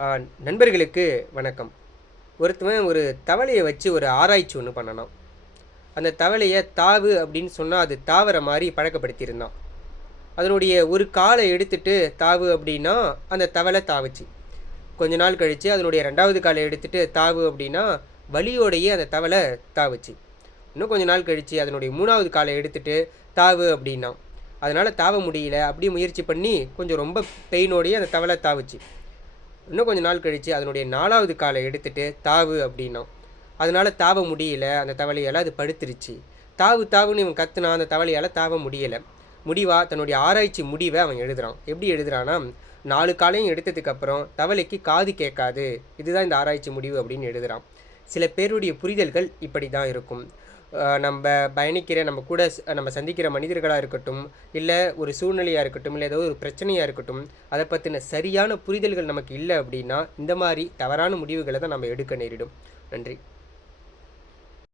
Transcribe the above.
ஆ, நண்பர்களுக்கு வணக்கம். ஒருத்தவன் ஒரு தவளைய வச்சு ஒரு ஆராய்ச்சி ஒண்ணு பண்ணனான். அந்த தவளைய தாவு அப்படின்னு சொன்னா, அது தாவற மாரி பழக்கப்படுத்தியிருந்தான். அதனுடைய ஒரு கால எடுத்துட்டு தாவு அப்படின்னா, அந்த தவளை தாவுச்சு. கொஞ்ச நாள் கழிச்சு அதனுடைய 2வது கால எடுத்துட்டு தாவு அப்படின்னா, வலியோடையே அந்த தவளை தாவுச்சு. இன்னும் கொஞ்ச நாள் கழிச்சு அதனுடைய 3வது கால எடுத்துட்டு தாவு அப்படின்னான். அதனால தாவ முடியல. அப்படியே முயற்சி பண்ணி கொஞ்சம் ரொம்ப பெயினோடயே அந்த தவளை தாவுச்சு. இன்னும் கொஞ்ச நாள் கழிச்சு அதனுடைய 4வது காலை எடுத்துட்டு தாவு அப்படின்னான். அதனால தாவ முடியல அந்த தவளையால், அது படுத்துருச்சு. தாவு தாவுன்னு இவன் கத்துனான், அந்த தவளையால் தாவ முடியலை. முடிவா தன்னுடைய ஆராய்ச்சி முடிவை அவன் எழுதுறான். எப்படி எழுதுறான்னா, 4 காலையும் எடுத்ததுக்கப்புறம் தவளைக்கு காது கேட்காது, இதுதான் இந்த ஆராய்ச்சி முடிவு அப்படின்னு எழுதுறான். சில பேருடைய புரிதல்கள் இப்படி தான் இருக்கும். நம்ம பயணிக்கிற நம்ம கூட நம்ம சந்திக்கிற மனிதர்களாக இருக்கட்டும், இல்லை ஒரு சூழ்நிலையாக இருக்கட்டும், இல்லை ஏதோ ஒரு பிரச்சனையாக இருக்கட்டும், அதை பற்றின சரியான புரிதல்கள் நமக்கு இல்லை அப்படின்னா இந்த மாதிரி தவறான முடிவுகளை தான் நம்ம எடுக்க நேரிடும். நன்றி.